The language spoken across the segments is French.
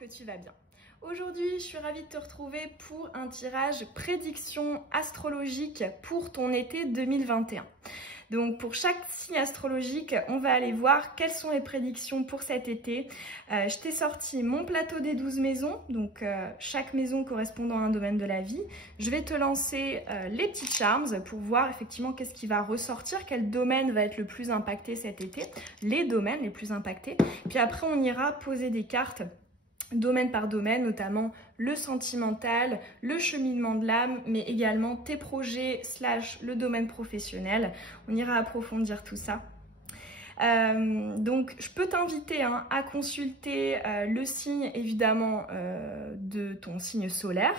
que tu vas bien. Aujourd'hui, je suis ravie de te retrouver pour un tirage prédiction astrologique pour ton été 2021. Donc pour chaque signe astrologique, on va aller voir quelles sont les prédictions pour cet été. Je t'ai sorti mon plateau des 12 maisons, donc chaque maison correspondant à un domaine de la vie. Je vais te lancer les petits charms pour voir effectivement qu'est-ce qui va ressortir, quel domaine va être le plus impacté cet été, les domaines les plus impactés. Puis après, on ira poser des cartes domaine par domaine, notamment le sentimental, le cheminement de l'âme, mais également tes projets / le domaine professionnel. On ira approfondir tout ça. Donc je peux t'inviter à consulter le signe évidemment de ton signe solaire,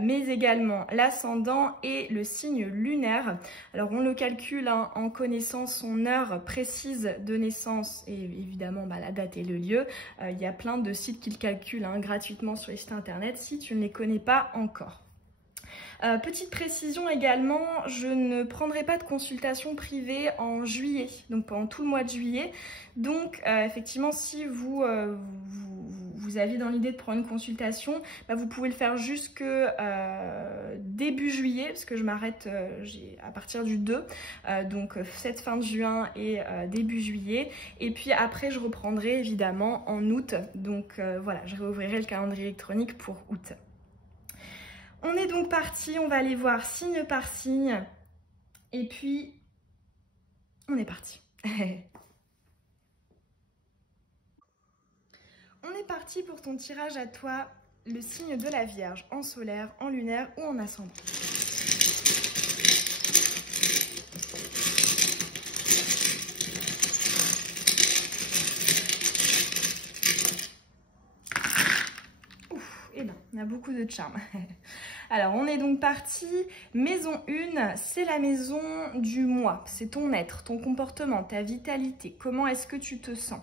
mais également l'ascendant et le signe lunaire. Alors on le calcule en connaissant son heure précise de naissance et évidemment la date et le lieu. Il y a plein de sites qui le calculent gratuitement sur les sites internet si tu ne les connais pas encore. Petite précision également, je ne prendrai pas de consultation privée en juillet, donc pendant tout le mois de juillet. Donc effectivement, si vous avez dans l'idée de prendre une consultation, vous pouvez le faire jusque début juillet, parce que je m'arrête à partir du 2, donc cette fin de juin et début juillet. Et puis après, je reprendrai évidemment en août, donc voilà, je réouvrirai le calendrier électronique pour août. On est donc parti, on va aller voir signe par signe et puis on est parti. On est parti pour ton tirage à toi, le signe de la Vierge, en solaire, en lunaire ou en ascendant. Il y a beaucoup de charme. Alors, on est donc parti. Maison 1, c'est la maison du moi. C'est ton être, ton comportement, ta vitalité. Comment est-ce que tu te sens?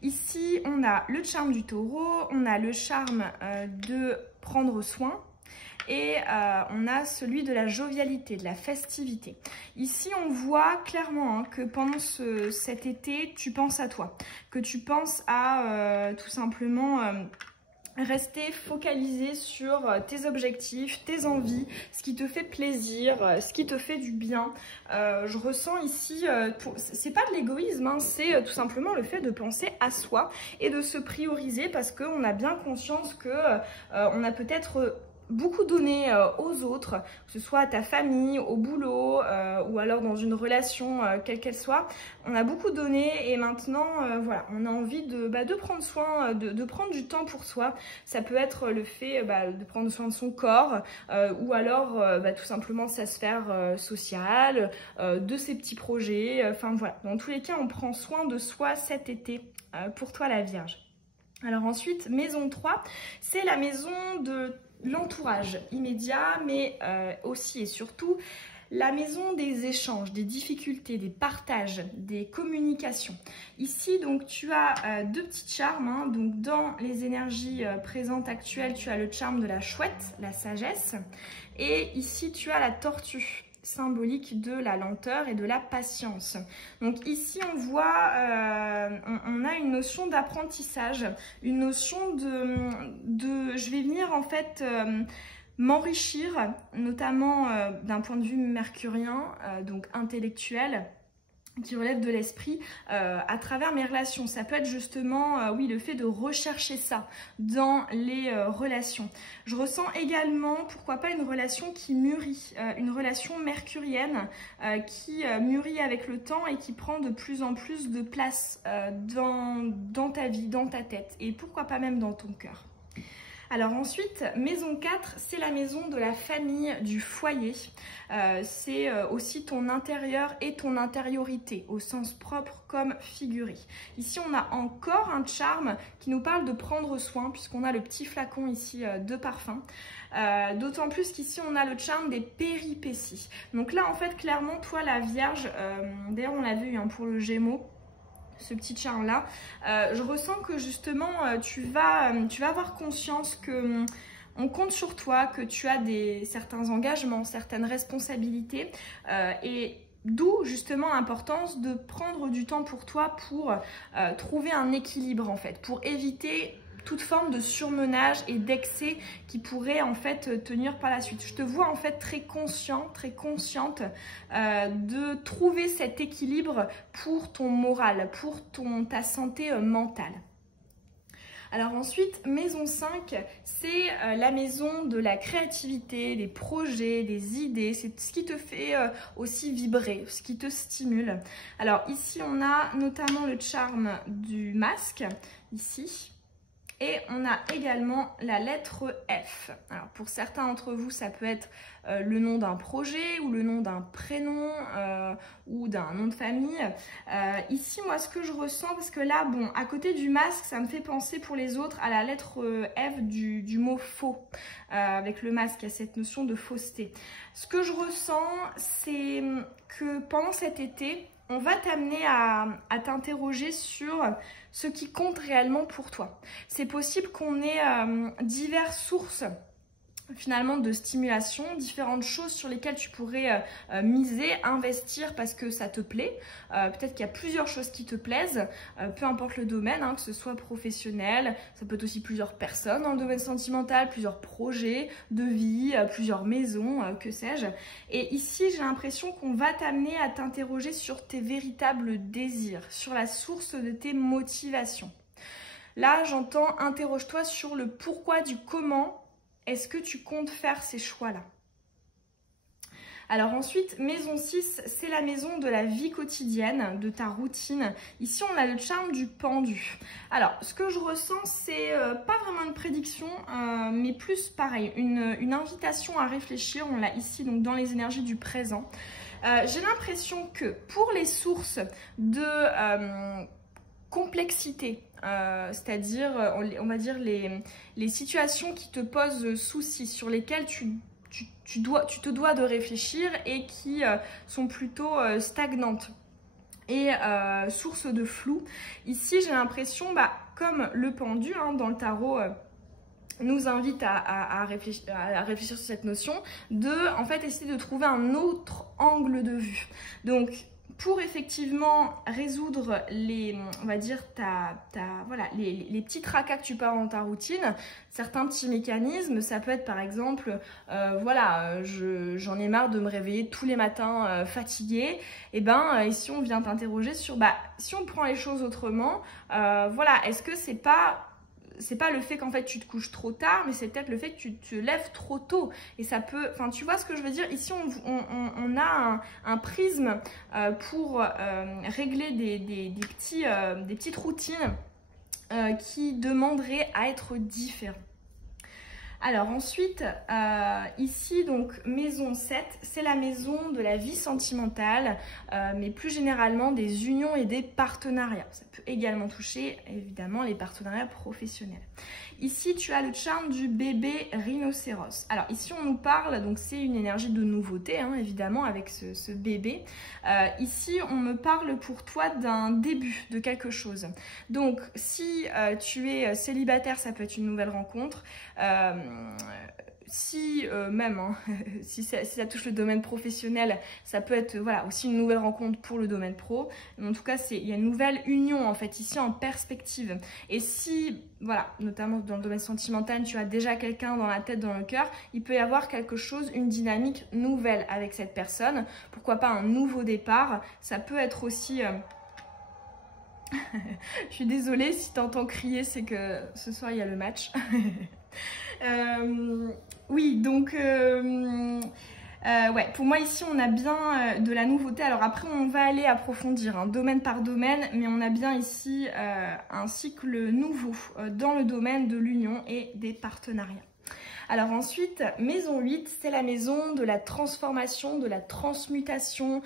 Ici, on a le charme du taureau, on a le charme de prendre soin. Et on a celui de la jovialité, de la festivité. Ici, on voit clairement que pendant cet été, tu penses à toi. Que tu penses à tout simplement... rester focalisé sur tes objectifs, tes envies, ce qui te fait plaisir, ce qui te fait du bien. Je ressens ici, c'est pas de l'égoïsme, c'est tout simplement le fait de penser à soi et de se prioriser parce qu'on a bien conscience que on a peut-être beaucoup donné aux autres, que ce soit à ta famille, au boulot ou alors dans une relation quelle qu'elle soit. On a beaucoup donné et maintenant voilà, on a envie de prendre soin, de prendre du temps pour soi. Ça peut être le fait de prendre soin de son corps ou alors tout simplement de sa sphère sociale, de ses petits projets. Enfin voilà, dans tous les cas, on prend soin de soi cet été pour toi la Vierge. Alors ensuite, maison 3, c'est la maison de l'entourage immédiat, mais aussi et surtout la maison des échanges, des difficultés, des partages, des communications. Ici, donc, tu as deux petits charmes. Donc, dans les énergies présentes actuelles, tu as le charme de la chouette, la sagesse. Et ici, tu as la tortue, symbolique de la lenteur et de la patience. Donc ici on voit, on a une notion d'apprentissage, une notion de je vais venir en fait m'enrichir, notamment d'un point de vue mercurien, donc intellectuel, qui relève de l'esprit à travers mes relations. Ça peut être justement, oui, le fait de rechercher ça dans les relations. Je ressens également, pourquoi pas, une relation qui mûrit, une relation mercurienne qui mûrit avec le temps et qui prend de plus en plus de place dans ta vie, dans ta tête et pourquoi pas même dans ton cœur. Alors ensuite, maison 4, c'est la maison de la famille, du foyer. C'est aussi ton intérieur et ton intériorité, au sens propre comme figuré. Ici, on a encore un charme qui nous parle de prendre soin, puisqu'on a le petit flacon ici de parfum. D'autant plus qu'ici, on a le charme des péripéties. Donc là, en fait, clairement, toi, la Vierge, d'ailleurs, on l'a vu pour le Gémeaux, ce petit charme là, je ressens que justement tu vas avoir conscience que on compte sur toi, que tu as certains engagements, certaines responsabilités et d'où justement l'importance de prendre du temps pour toi pour trouver un équilibre en fait, pour éviter toute forme de surmenage et d'excès qui pourrait en fait tenir par la suite. Je te vois en fait très consciente de trouver cet équilibre pour ton moral, pour ta santé mentale. Alors ensuite, maison 5, c'est la maison de la créativité, des projets, des idées. C'est ce qui te fait aussi vibrer, ce qui te stimule. Alors ici, on a notamment le charme du masque, ici. Et on a également la lettre F. Alors pour certains d'entre vous, ça peut être le nom d'un projet ou le nom d'un prénom ou d'un nom de famille. Ici, moi, ce que je ressens, parce que là, bon, à côté du masque, ça me fait penser pour les autres à la lettre F du mot faux. Avec le masque, il y a cette notion de fausseté. Ce que je ressens, c'est que pendant cet été, on va t'amener à t'interroger sur ce qui compte réellement pour toi. C'est possible qu'on ait diverses sources finalement de stimulation, différentes choses sur lesquelles tu pourrais miser, investir parce que ça te plaît. Peut-être qu'il y a plusieurs choses qui te plaisent, peu importe le domaine, hein, que ce soit professionnel, ça peut être aussi plusieurs personnes dans le domaine sentimental, plusieurs projets de vie, plusieurs maisons, que sais-je. Et ici, j'ai l'impression qu'on va t'amener à t'interroger sur tes véritables désirs, sur la source de tes motivations. Là, j'entends interroge-toi sur le pourquoi du comment. Est-ce que tu comptes faire ces choix-là? Alors ensuite, maison 6, c'est la maison de la vie quotidienne, de ta routine. Ici, on a le charme du pendu. Alors, ce que je ressens, c'est pas vraiment une prédiction, mais plus pareil, une invitation à réfléchir. On l'a ici donc dans les énergies du présent. J'ai l'impression que pour les sources de complexité, c'est-à-dire, on va dire, les situations qui te posent souci, sur lesquelles tu te dois de réfléchir et qui sont plutôt stagnantes et source de flou. Ici, j'ai l'impression, comme le pendu hein, dans le tarot nous invite à réfléchir sur cette notion, de en fait essayer de trouver un autre angle de vue. Donc, pour effectivement résoudre on va dire, voilà, les petits tracas que tu peux avoir dans ta routine, certains petits mécanismes, ça peut être par exemple, voilà, j'en ai marre de me réveiller tous les matins fatiguée, et ici on vient t'interroger sur, si on prend les choses autrement, voilà, est-ce que c'est pas le fait qu'en fait tu te couches trop tard, mais c'est peut-être le fait que tu te lèves trop tôt. Et ça peut... Enfin, tu vois ce que je veux dire? Ici, on a un prisme pour régler des petites routines qui demanderaient à être différentes. Alors ensuite, ici, donc maison 7, c'est la maison de la vie sentimentale, mais plus généralement des unions et des partenariats. Ça peut également toucher, évidemment, les partenariats professionnels. Ici, tu as le charme du bébé rhinocéros. Alors ici, on nous parle, donc c'est une énergie de nouveauté, hein, évidemment, avec ce bébé. Ici, on me parle pour toi d'un début de quelque chose. Donc, si tu es célibataire, ça peut être une nouvelle rencontre. Si même hein, si ça touche le domaine professionnel, ça peut être voilà, aussi une nouvelle rencontre pour le domaine pro. Mais en tout cas, il y a une nouvelle union en fait ici en perspective. Et si, voilà, notamment dans le domaine sentimental, tu as déjà quelqu'un dans la tête, dans le cœur, il peut y avoir quelque chose, une dynamique nouvelle avec cette personne. Pourquoi pas un nouveau départ? Ça peut être aussi... Je suis désolée si tu entends crier, c'est que ce soir il y a le match. Oui, donc ouais, pour moi ici on a bien de la nouveauté. Alors après on va aller approfondir hein, domaine par domaine, mais on a bien ici un cycle nouveau dans le domaine de l'union et des partenariats. Alors ensuite, maison 8, c'est la maison de la transformation, de la transmutation,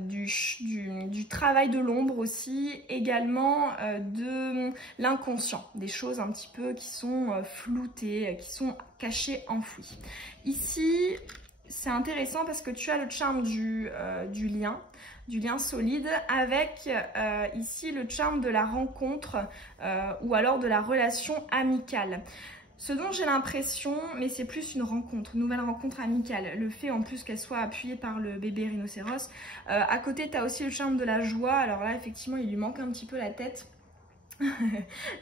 du travail de l'ombre aussi, également de l'inconscient, des choses un petit peu qui sont floutées, qui sont cachées, enfouies. Ici, c'est intéressant parce que tu as le charme du lien solide avec ici le charme de la rencontre ou alors de la relation amicale. Ce dont j'ai l'impression, mais c'est plus une rencontre, une nouvelle rencontre amicale. Le fait en plus qu'elle soit appuyée par le bébé rhinocéros. À côté, tu as aussi le charme de la joie. Alors là, effectivement, il lui manque un petit peu la tête.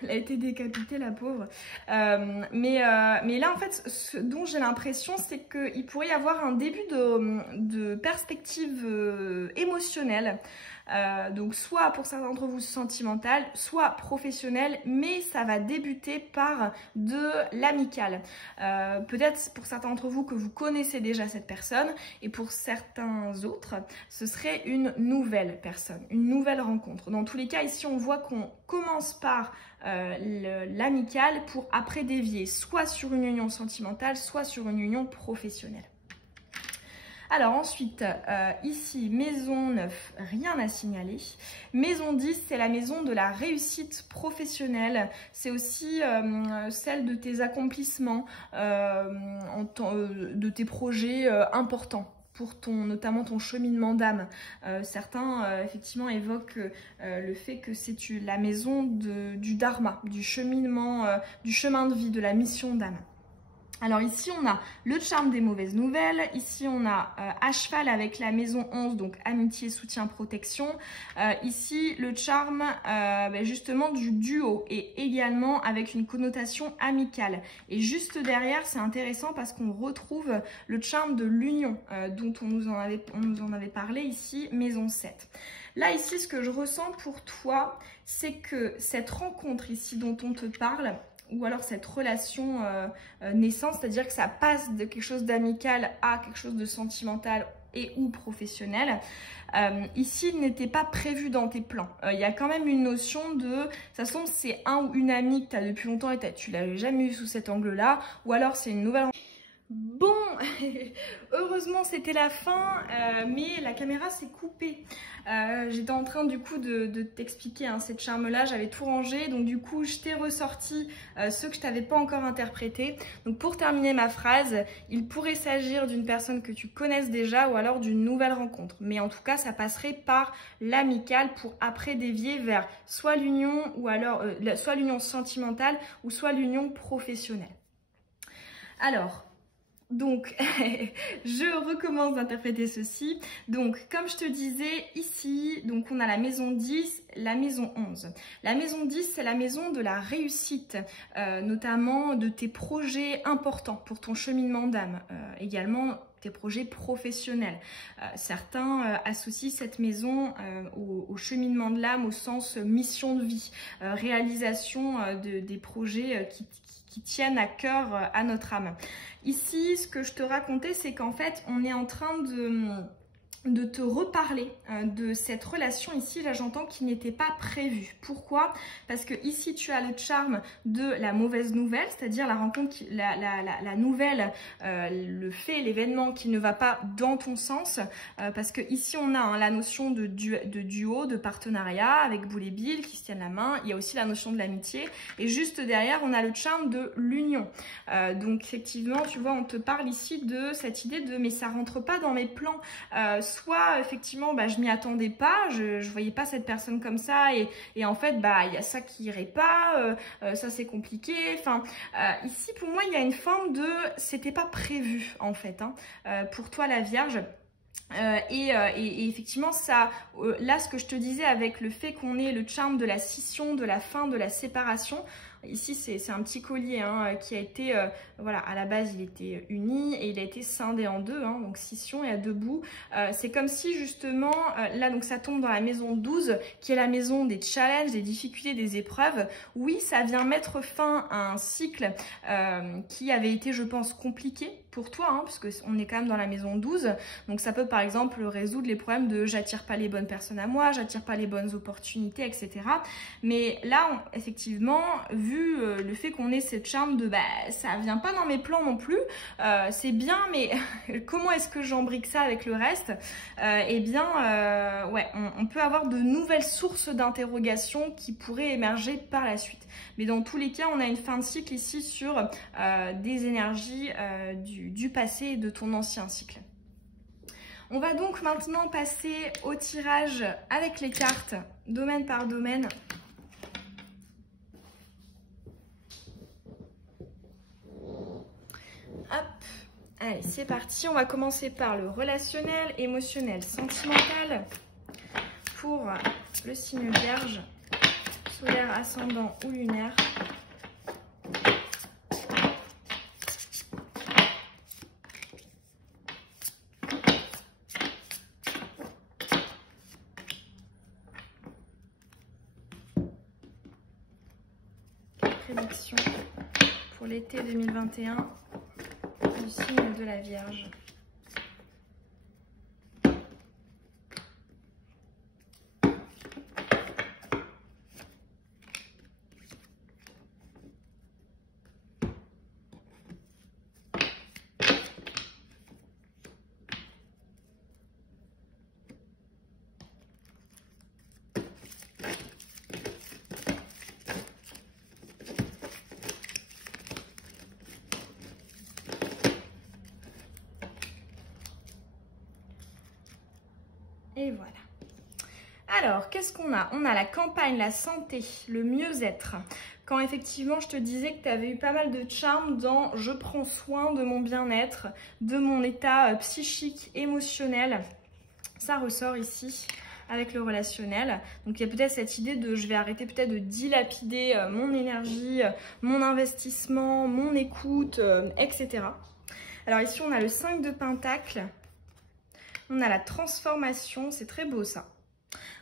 Elle a été décapitée, la pauvre. Mais là, en fait, ce dont j'ai l'impression, c'est qu'il pourrait y avoir un début de perspective émotionnelle. Donc soit pour certains d'entre vous sentimental, soit professionnel, mais ça va débuter par de l'amical. Peut-être pour certains d'entre vous que vous connaissez déjà cette personne, et pour certains autres, ce serait une nouvelle personne, une nouvelle rencontre. Dans tous les cas, ici on voit qu'on commence par l'amical pour après dévier, soit sur une union sentimentale, soit sur une union professionnelle. Alors ensuite, ici, maison 9, rien à signaler. Maison 10, c'est la maison de la réussite professionnelle. C'est aussi celle de tes accomplissements, de tes projets importants pour notamment ton cheminement d'âme. Certains, effectivement, évoquent le fait que c'est la maison du dharma, du cheminement, du chemin de vie, de la mission d'âme. Alors ici, on a le charme des mauvaises nouvelles. Ici, on a à cheval avec la maison 11, donc amitié, soutien, protection. Ici, le charme justement du duo et également avec une connotation amicale. Et juste derrière, c'est intéressant parce qu'on retrouve le charme de l'union dont on nous en avait parlé ici, maison 7. Là, ici, ce que je ressens pour toi, c'est que cette rencontre ici dont on te parle, ou alors cette relation naissante, c'est-à-dire que ça passe de quelque chose d'amical à quelque chose de sentimental et ou professionnel. Ici, il n'était pas prévu dans tes plans. Il y a quand même une notion de, ça semble c'est un ou une amie que tu as depuis longtemps et tu l'avais jamais vu sous cet angle-là, ou alors c'est une nouvelle. Bon, heureusement c'était la fin, mais la caméra s'est coupée. J'étais en train du coup de t'expliquer cette charme-là, j'avais tout rangé, donc du coup je t'ai ressorti ceux que je t'avais pas encore interprétés. Donc pour terminer ma phrase, il pourrait s'agir d'une personne que tu connaisses déjà ou alors d'une nouvelle rencontre. Mais en tout cas, ça passerait par l'amical pour après dévier vers soit l'union ou alors soit l'union sentimentale ou soit l'union professionnelle. Alors, donc, je recommence d'interpréter ceci. Donc, comme je te disais, ici, donc on a la maison 10, la maison 11. La maison 10, c'est la maison de la réussite, notamment de tes projets importants pour ton cheminement d'âme. Également, tes projets professionnels. Certains associent cette maison au cheminement de l'âme au sens mission de vie, réalisation des projets qui tiennent à cœur à notre âme. Ici, ce que je te racontais, c'est qu'en fait, on est en train de te reparler de cette relation ici, là j'entends qui n'était pas prévue. Pourquoi? Parce que ici tu as le charme de la mauvaise nouvelle, c'est-à-dire la rencontre, la nouvelle, le fait, l'événement qui ne va pas dans ton sens, parce que ici on a la notion de duo, de partenariat avec Boule et Bill qui se tiennent la main, il y a aussi la notion de l'amitié, et juste derrière on a le charme de l'union. Donc effectivement, tu vois, on te parle ici de cette idée de mais ça rentre pas dans mes plans. Soit effectivement je m'y attendais pas, je voyais pas cette personne comme ça et en fait il y a ça qui irait pas, ça c'est compliqué. Enfin ici pour moi il y a une forme de c'était pas prévu en fait pour toi la Vierge. Et effectivement ça là ce que je te disais avec le fait qu'on ait le charme de la scission, de la fin, de la séparation. Ici, c'est un petit collier qui a été, voilà, à la base, il était uni et il a été scindé en deux, donc scission et à deux bouts. C'est comme si, justement, là, donc ça tombe dans la maison 12, qui est la maison des challenges, des difficultés, des épreuves. Oui, ça vient mettre fin à un cycle qui avait été, je pense, compliqué pour toi, parce qu'on est quand même dans la maison 12. Donc, ça peut, par exemple, résoudre les problèmes de j'attire pas les bonnes personnes à moi, j'attire pas les bonnes opportunités, etc. Mais là, effectivement, vu le fait qu'on ait cette charme de ça vient pas dans mes plans non plus, c'est bien mais comment est-ce que j'embrique ça avec le reste? Eh bien ouais, on peut avoir de nouvelles sources d'interrogation qui pourraient émerger par la suite. Mais dans tous les cas, on a une fin de cycle ici sur des énergies du passé et de ton ancien cycle. On va donc maintenant passer au tirage avec les cartes, domaine par domaine. Hop, allez, c'est parti. On va commencer par le relationnel, émotionnel, sentimental pour le signe Vierge. solaire, ascendant ou lunaire. Prédiction pour l'été 2021 du signe de la Vierge. Et voilà. Alors, qu'est-ce qu'on a? On a la campagne, la santé, le mieux-être. Quand effectivement, je te disais que tu avais eu pas mal de charme dans « je prends soin de mon bien-être, de mon état psychique, émotionnel », ça ressort ici avec le relationnel. Donc, il y a peut-être cette idée de « je vais arrêter peut-être de dilapider mon énergie, mon investissement, mon écoute, etc. » Alors ici, on a le 5 de Pentacles. On a la transformation, c'est très beau ça.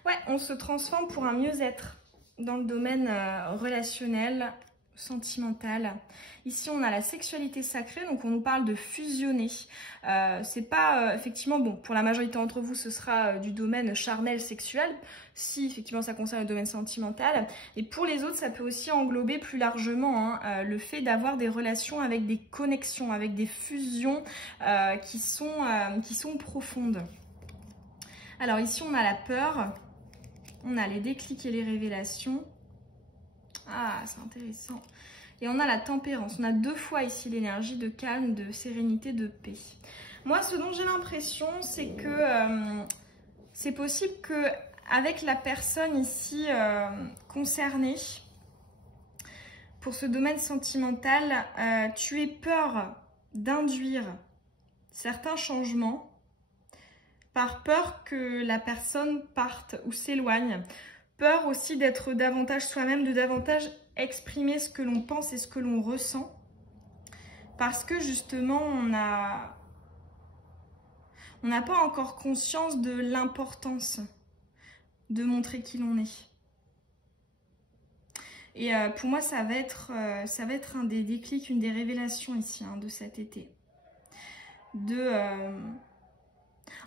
Ouais, on se transforme pour un mieux-être dans le domaine relationnel, sentimental. Ici, on a la sexualité sacrée, donc on nous parle de fusionner. C'est pas, effectivement, bon, pour la majorité d'entre vous, ce sera du domaine charnel, sexuel, si effectivement ça concerne le domaine sentimental. Et pour les autres, ça peut aussi englober plus largement le fait d'avoir des relations avec des connexions, avec des fusions qui sont profondes. Alors ici, on a la peur, on a les déclics et les révélations. Ah, c'est intéressant. Et on a la tempérance. On a deux fois ici l'énergie de calme, de sérénité, de paix. Moi, ce dont j'ai l'impression, c'est que c'est possible que avec la personne ici concernée, pour ce domaine sentimental, tu aies peur d'induire certains changements par peur que la personne parte ou s'éloigne. Peur aussi d'être davantage soi-même, de davantage exprimer ce que l'on pense et ce que l'on ressent. Parce que justement, on n'a pas encore conscience de l'importance de montrer qui l'on est. Et pour moi, ça va être un des déclics, une des révélations ici de cet été.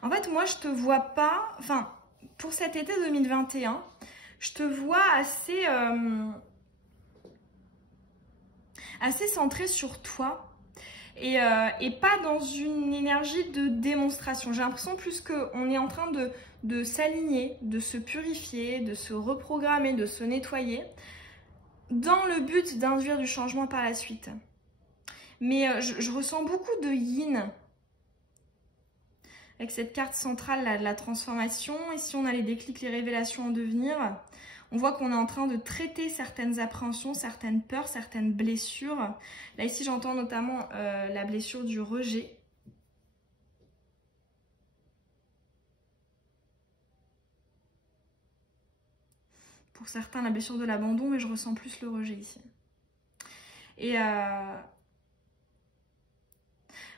En fait, moi, je te vois pas... Enfin, pour cet été 2021, je te vois assez centré sur toi et pas dans une énergie de démonstration. J'ai l'impression plus qu'on est en train de s'aligner, de se purifier, de se reprogrammer, de se nettoyer dans le but d'induire du changement par la suite. Mais je ressens beaucoup de yin avec cette carte centrale là, de la transformation. Ici, on a les déclics, les révélations en devenir. On voit qu'on est en train de traiter certaines appréhensions, certaines peurs, certaines blessures. Là, ici, j'entends notamment la blessure du rejet. Pour certains, la blessure de l'abandon, mais je ressens plus le rejet ici. Et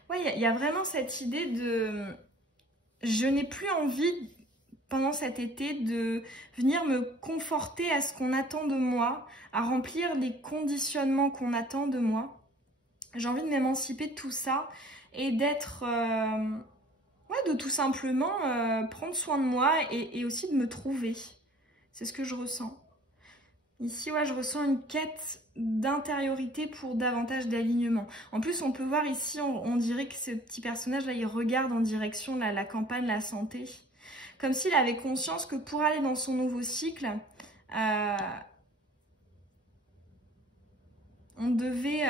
ouais, il y a vraiment cette idée de... Je n'ai plus envie, pendant cet été, de venir me conforter à ce qu'on attend de moi, à remplir les conditionnements qu'on attend de moi. J'ai envie de m'émanciper de tout ça et d'être... ouais, de tout simplement prendre soin de moi et aussi de me trouver. C'est ce que je ressens. Ici, ouais, je ressens une quête d'intériorité pour davantage d'alignement. En plus, on peut voir ici, on dirait que ce petit personnage-là, il regarde en direction de la campagne, la santé. Comme s'il avait conscience que pour aller dans son nouveau cycle, on devait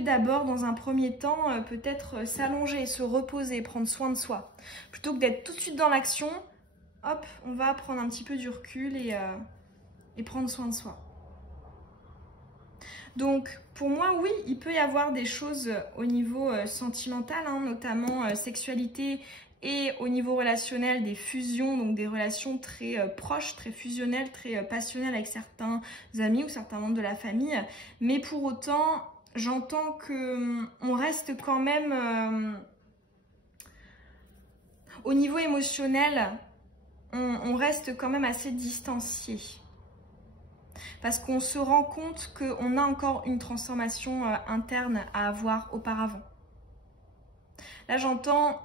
d'abord, dans un premier temps, peut-être s'allonger, se reposer, prendre soin de soi. Plutôt que d'être tout de suite dans l'action, hop, on va prendre un petit peu du recul et prendre soin de soi. Donc, pour moi, oui, il peut y avoir des choses au niveau sentimental, notamment sexualité et au niveau relationnel des fusions, donc des relations très proches, très fusionnelles, très passionnelles avec certains amis ou certains membres de la famille. Mais pour autant, j'entends que on reste quand même au niveau émotionnel, on reste quand même assez distancié. Parce qu'on se rend compte qu'on a encore une transformation interne à avoir auparavant. Là, j'entends,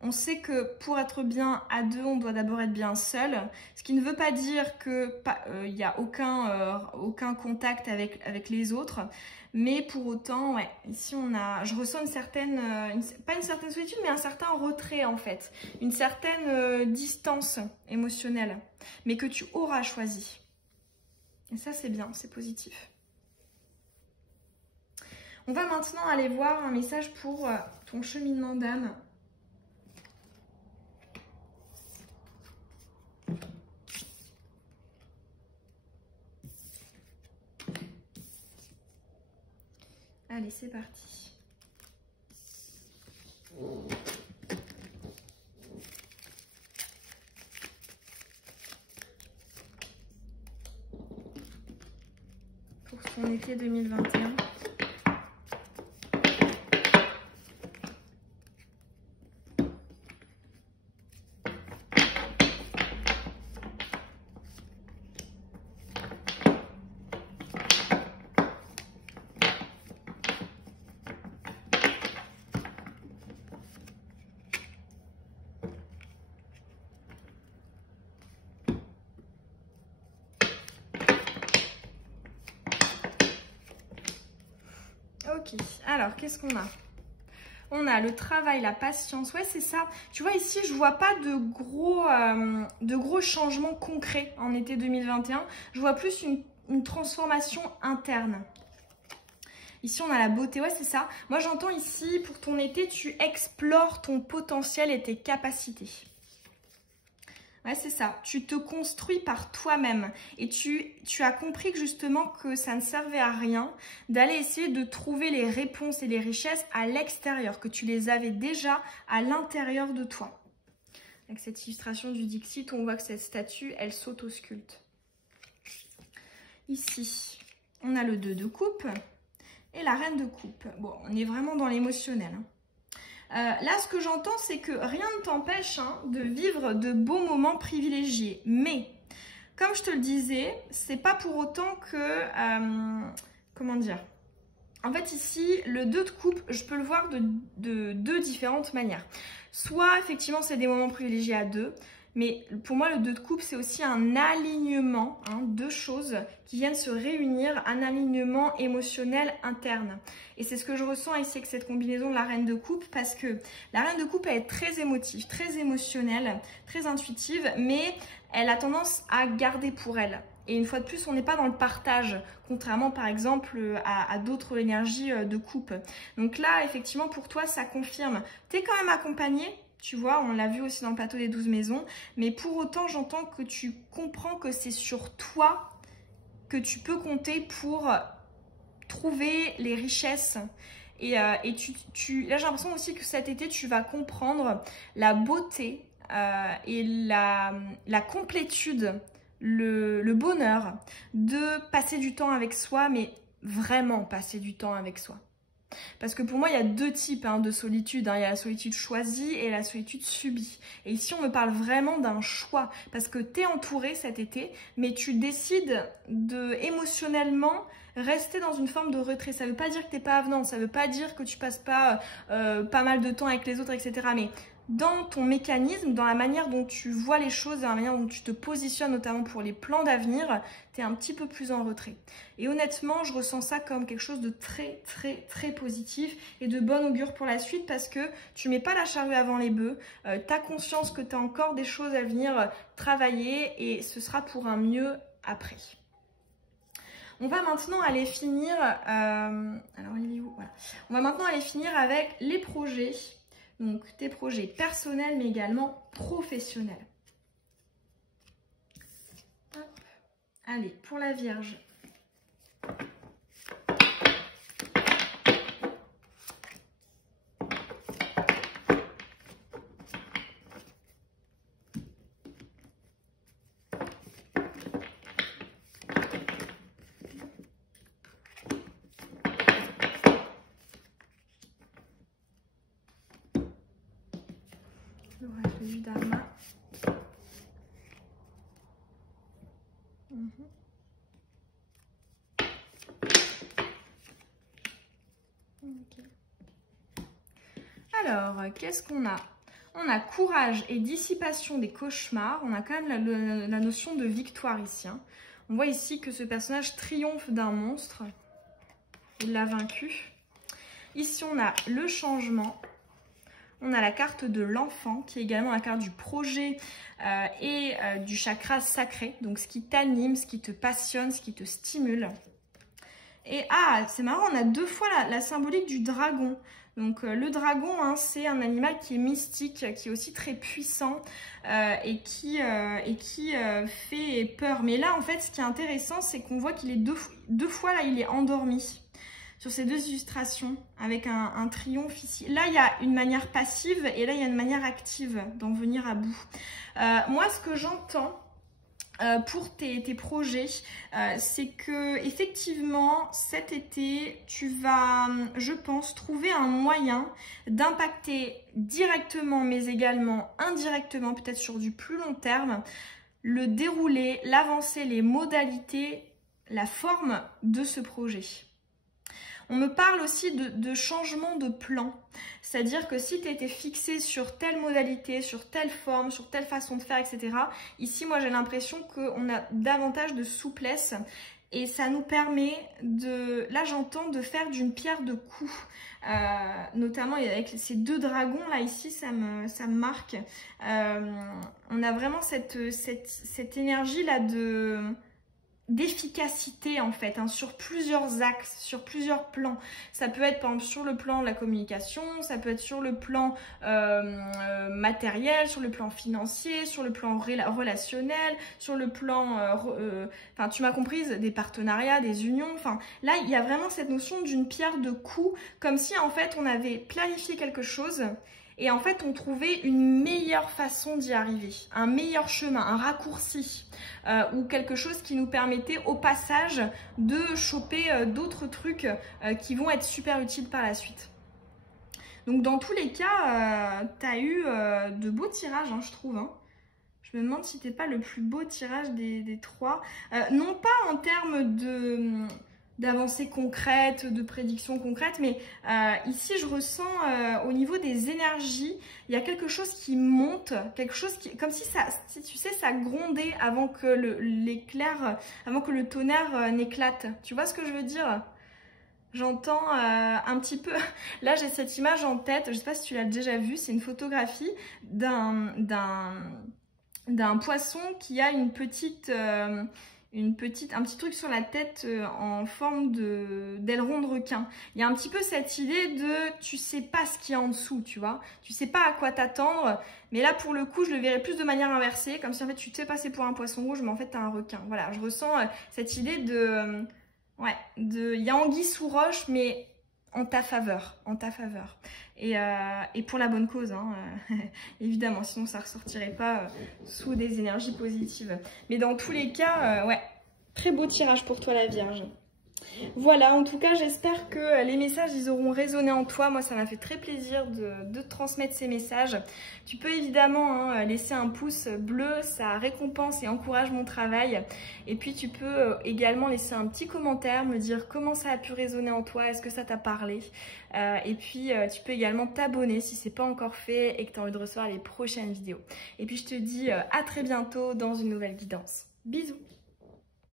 on sait que pour être bien à deux, on doit d'abord être bien seul. Ce qui ne veut pas dire qu'il n'y a aucun contact avec les autres. Mais pour autant, ouais, ici je ressens une certaine, pas une certaine solitude, mais un certain retrait en fait. Une certaine distance émotionnelle, mais que tu auras choisi. Et ça, c'est bien, c'est positif. On va maintenant aller voir un message pour ton cheminement d'âme. Allez, c'est parti. Pour son été 2021. Ok, alors qu'est-ce qu'on a? On a le travail, la patience, ouais c'est ça. Tu vois ici, je vois pas de gros changements concrets en été 2021. Je vois plus une transformation interne. Ici, on a la beauté, ouais c'est ça. Moi j'entends ici, pour ton été, tu explores ton potentiel et tes capacités. Ouais, c'est ça. Tu te construis par toi-même et tu as compris que justement que ça ne servait à rien d'aller essayer de trouver les réponses et les richesses à l'extérieur, que tu les avais déjà à l'intérieur de toi. Avec cette illustration du Dixit, on voit que cette statue, elle s'autosculpte. Ici, on a le 2 de coupe et la reine de coupe. Bon, on est vraiment dans l'émotionnel. Là, ce que j'entends, c'est que rien ne t'empêche de vivre de beaux moments privilégiés. Mais, comme je te le disais, c'est pas pour autant que... comment dire? En fait, ici, le 2 de coupe, je peux le voir de deux différentes manières. Soit, effectivement, c'est des moments privilégiés à deux. Mais pour moi, le 2 de coupe, c'est aussi un alignement, deux choses qui viennent se réunir, un alignement émotionnel interne. Et c'est ce que je ressens ici avec cette combinaison de la reine de coupe, parce que la reine de coupe, elle est très émotive, très émotionnelle, très intuitive, mais elle a tendance à garder pour elle. Et une fois de plus, on n'est pas dans le partage, contrairement par exemple à d'autres énergies de coupe. Donc là, effectivement, pour toi, ça confirme. Tu es quand même accompagné. Tu vois, on l'a vu aussi dans le plateau des 12 maisons. Mais pour autant, j'entends que tu comprends que c'est sur toi que tu peux compter pour trouver les richesses. Et là, j'ai l'impression aussi que cet été, tu vas comprendre la beauté et la complétude, le bonheur de passer du temps avec soi, mais vraiment passer du temps avec soi. Parce que pour moi, il y a deux types de solitude. Il y a la solitude choisie et la solitude subie. Et ici, on me parle vraiment d'un choix. Parce que tu es entouré cet été, mais tu décides de émotionnellement rester dans une forme de retrait. Ça ne veut pas dire que tu n'es pas avenant. Ça ne veut pas dire que tu passes pas pas mal de temps avec les autres, etc. Mais dans ton mécanisme, dans la manière dont tu vois les choses, dans la manière dont tu te positionnes, notamment pour les plans d'avenir, tu es un petit peu plus en retrait. Et honnêtement, je ressens ça comme quelque chose de très, très, très positif et de bon augure pour la suite, parce que tu mets pas la charrue avant les bœufs, tu as conscience que tu as encore des choses à venir travailler et ce sera pour un mieux après. On va maintenant aller finir, alors il est où? Voilà. On va maintenant aller finir avec les projets. Donc, tes projets personnels, mais également professionnels. Hop. Allez, pour la Vierge. Okay. Alors, qu'est-ce qu'on a? On a courage et dissipation des cauchemars. On a quand même la notion de victoire ici. Hein. On voit ici que ce personnage triomphe d'un monstre. Il l'a vaincu. Ici, on a le changement. On a la carte de l'enfant, qui est également la carte du projet et du chakra sacré. Donc, ce qui t'anime, ce qui te passionne, ce qui te stimule. Et c'est marrant, on a 2 fois la symbolique du dragon. Donc le dragon, hein, c'est un animal qui est mystique, qui est aussi très puissant et qui fait peur. Mais là, en fait, ce qui est intéressant, c'est qu'on voit qu'il est deux fois, là, il est endormi. Sur ces 2 illustrations, avec un triomphe ici. Là, il y a une manière passive et là, il y a une manière active d'en venir à bout. Moi, ce que j'entends pour tes projets, c'est que effectivement cet été tu vas, je pense, trouver un moyen d'impacter directement mais également indirectement, peut-être sur du plus long terme, le déroulé, l'avancée, les modalités, la forme de ce projet. On me parle aussi de changement de plan. C'est-à-dire que si tu étais fixé sur telle modalité, sur telle forme, sur telle façon de faire, etc. Ici, moi, j'ai l'impression qu'on a davantage de souplesse. Et ça nous permet là j'entends, de faire d'une pierre deux coups. Notamment avec ces 2 dragons là ici, ça me marque. On a vraiment cette énergie là d'efficacité en fait, hein, sur plusieurs axes, sur plusieurs plans. Ça peut être par exemple sur le plan de la communication, ça peut être sur le plan matériel, sur le plan financier, sur le plan relationnel, sur le plan, enfin tu m'as comprise, des partenariats, des unions. Enfin là il y a vraiment cette notion d'une pierre deux coups, comme si en fait on avait planifié quelque chose. Et en fait, on trouvait une meilleure façon d'y arriver, un meilleur chemin, un raccourci, ou quelque chose qui nous permettait au passage de choper d'autres trucs qui vont être super utiles par la suite. Donc dans tous les cas, tu as eu de beaux tirages, hein, je trouve. Hein. Je me demande si t'es pas le plus beau tirage des 3. Non pas en termes d'avancées concrètes, de prédictions concrètes, mais ici je ressens au niveau des énergies, il y a quelque chose qui monte, quelque chose qui, comme si ça, tu sais, ça grondait avant que l'éclair, avant que le tonnerre n'éclate. Tu vois ce que je veux dire? J'entends un petit peu, là j'ai cette image en tête, je sais pas si tu l'as déjà vue, c'est une photographie d'un poisson qui a un petit truc sur la tête en forme d'aileron de requin. Il y a un petit peu cette idée de tu sais pas ce qu'il y a en dessous, tu vois. Tu sais pas à quoi t'attendre. Mais là, pour le coup, je le verrais plus de manière inversée, comme si en fait tu te fais passer pour un poisson rouge, mais en fait t'as un requin. Voilà, je ressens cette idée il y a anguille sous roche, mais en ta faveur, et pour la bonne cause, hein, évidemment, sinon ça ressortirait pas sous des énergies positives. Mais dans tous les cas, ouais, très beau tirage pour toi la Vierge. Voilà, en tout cas, j'espère que les messages, ils auront résonné en toi. Moi, ça m'a fait très plaisir de te transmettre ces messages. Tu peux évidemment laisser un pouce bleu, ça récompense et encourage mon travail. Et puis, tu peux également laisser un petit commentaire, me dire comment ça a pu résonner en toi, est-ce que ça t'a parlé. Et puis, tu peux également t'abonner si ce n'est pas encore fait et que tu as envie de recevoir les prochaines vidéos. Et puis, je te dis à très bientôt dans une nouvelle guidance. Bisous!